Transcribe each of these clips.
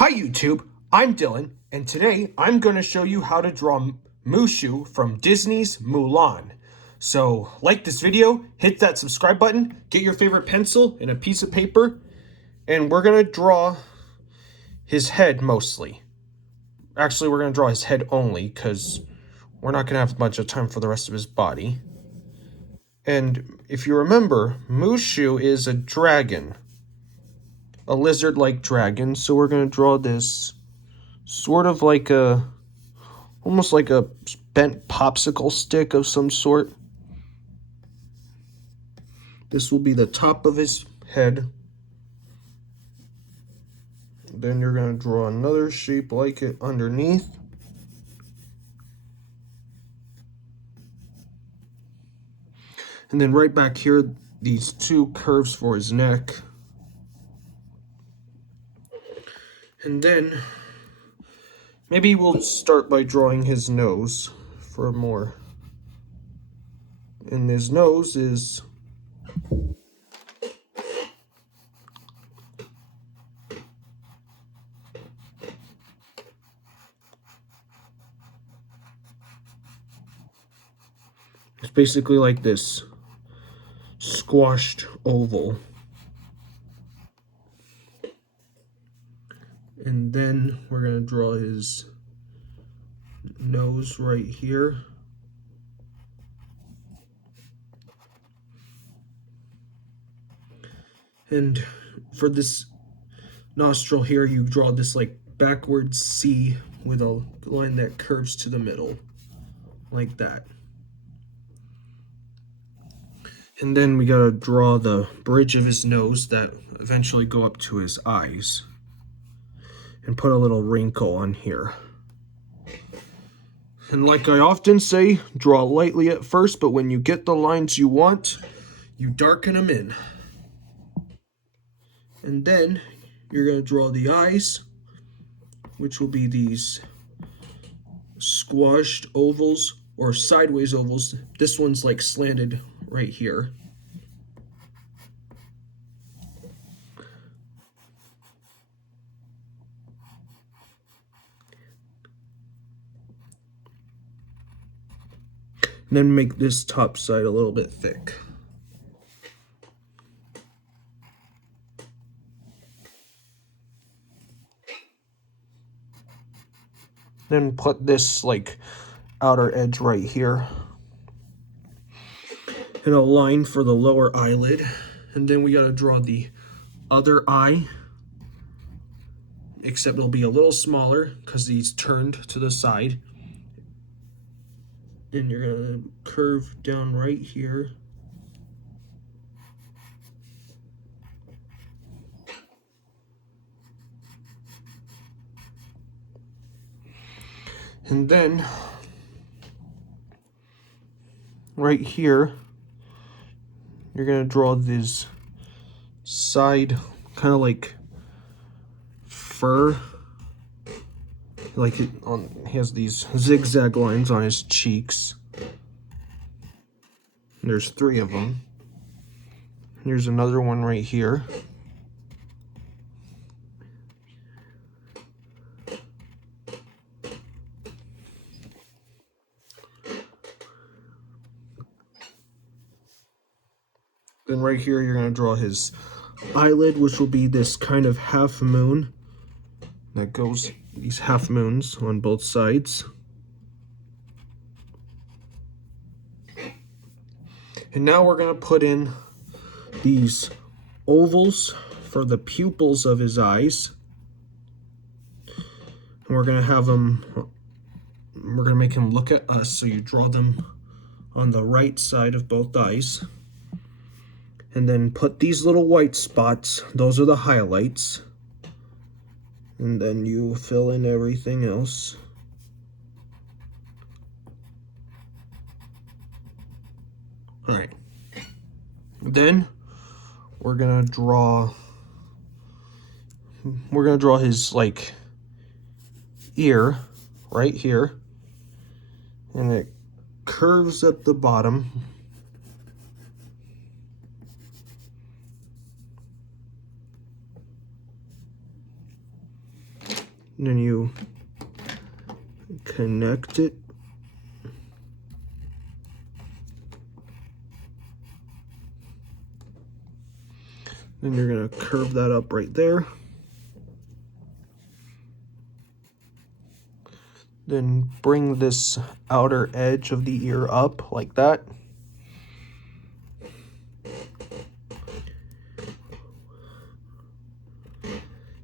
Hi YouTube, I'm Dylan, and today I'm going to show you how to draw Mushu from Disney's Mulan. So, like this video, hit that subscribe button, get your favorite pencil and a piece of paper, and we're going to draw his head mostly. Actually, we're going to draw his head only, because we're not going to have much of time for the rest of his body. And if you remember, Mushu is a dragon. A lizard-like dragon, so we're going to draw this sort of like almost like a bent popsicle stick of some sort. This will be the top of his head. Then you're going to draw another shape like it underneath. And then right back here, these two curves for his neck. And then maybe we'll start by drawing his nose for more. And his nose is it's basically like this squashed oval. And then we're going to draw his nose right here. And for this nostril here, you draw this like backwards C with a line that curves to the middle, like that. And then we gotta draw the bridge of his nose that eventually go up to his eyes. And put a little wrinkle on here. And like I often say, draw lightly at first, but when you get the lines you want, you darken them in. And then you're going to draw the eyes, which will be these squashed ovals or sideways ovals. This one's like slanted right here. And then make this top side a little bit thick. Then put this like outer edge right here. And a line for the lower eyelid. And then we gotta draw the other eye. Except it'll be a little smaller because he's turned to the side. And you're gonna curve down right here. And then, right here, you're gonna draw this side, kind of like fur. Like he has these zigzag lines on his cheeks. And there's 3 of them. Here's another one right here. Then right here, you're going to draw his eyelid, which will be this kind of half moon that goes, these half moons on both sides. And now we're going to put in these ovals for the pupils of his eyes. And we're going to have them, we're going to make him look at us, so you draw them on the right side of both eyes. And then put these little white spots, those are the highlights. And then you fill in everything else. Alright. Then we're gonna draw his like ear right here. And it curves at the bottom. And then you connect it. Then you're going to curve that up right there. Then bring this outer edge of the ear up like that.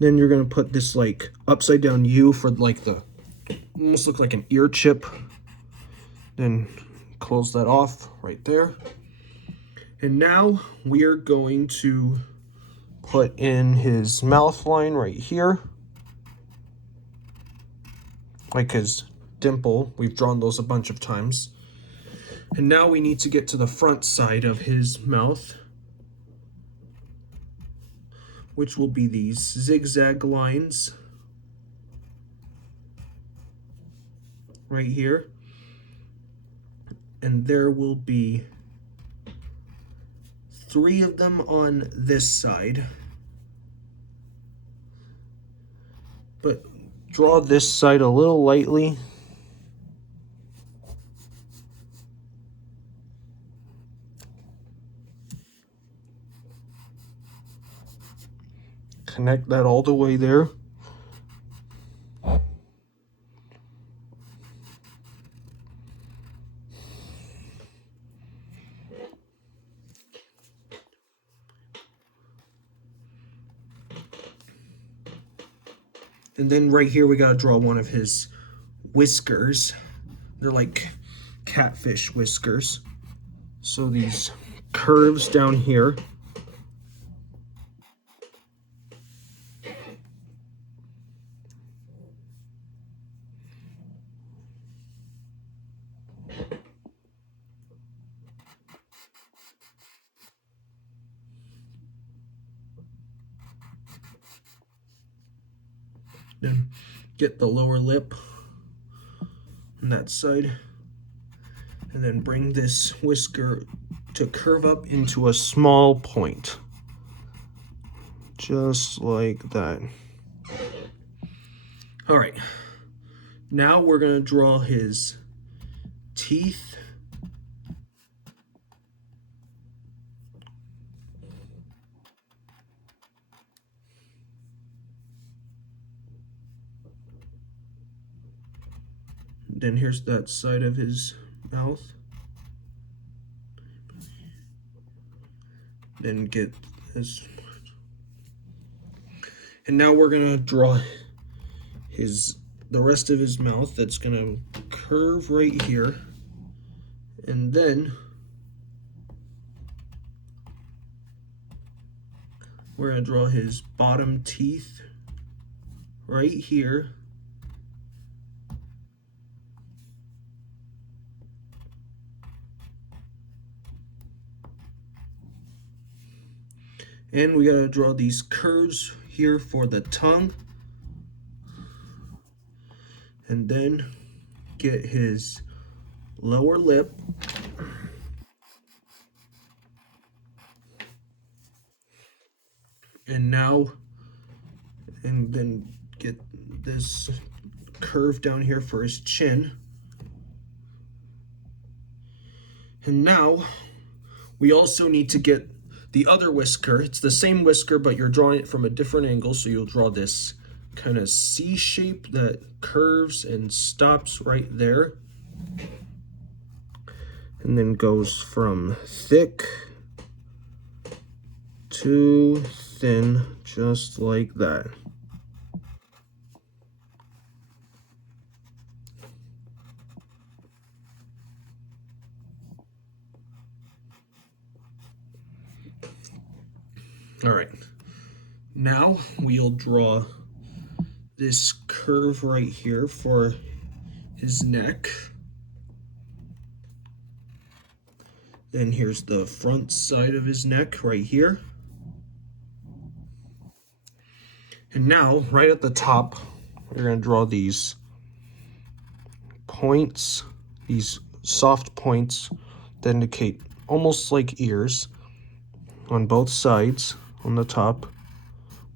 Then you're going to put this like upside down U for like the, almost look like an ear chip. Then close that off right there. And now we are going to put in his mouth line right here. Like his dimple, we've drawn those a bunch of times. And now we need to get to the front side of his mouth, which will be these zigzag lines right here. And there will be 3 of them on this side. But draw this side a little lightly. Connect that all the way there. And then right here we gotta draw one of his whiskers. They're like catfish whiskers. So these curves down here. Then get the lower lip on that side. And then bring this whisker to curve up into a small point. Just like that. All right. Now we're going to draw his teeth. Then here's that side of his mouth. Then get this. And now we're gonna draw the rest of his mouth. That's gonna curve right here. And then we're gonna draw his bottom teeth right here. And we gotta draw these curves here for the tongue. And then get his lower lip. And then get this curve down here for his chin. And now we also need to get the other whisker. It's the same whisker, but you're drawing it from a different angle. So you'll draw this kind of C shape that curves and stops right there. And then goes from thick to thin, just like that. All right, now we'll draw this curve right here for his neck. Then here's the front side of his neck right here. And now, right at the top, we're gonna draw these points, these soft points that indicate almost like ears on both sides. On the top,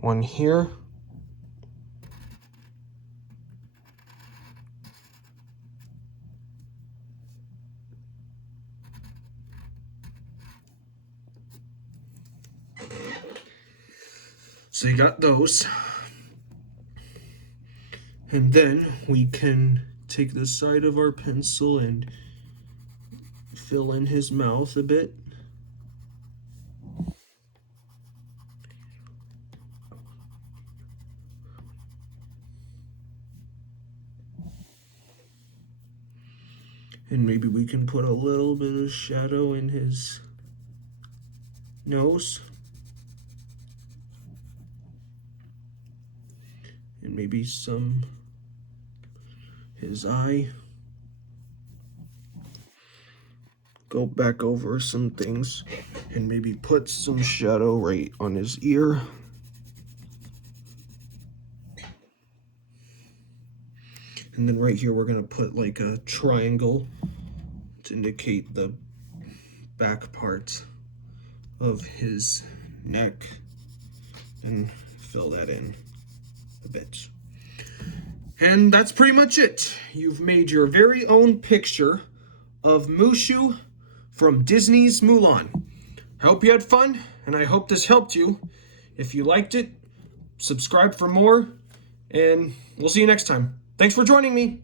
one here, So you got those. And then we can take the side of our pencil and fill in his mouth a bit. And maybe we can put a little bit of shadow in his nose. And maybe his eye. Go back over some things and maybe put some shadow right on his ear. And then right here, we're gonna put like a triangle to indicate the back part of his neck and fill that in a bit. And that's pretty much it. You've made your very own picture of Mushu from Disney's Mulan. I hope you had fun, and I hope this helped you. If you liked it, subscribe for more, and we'll see you next time. Thanks for joining me.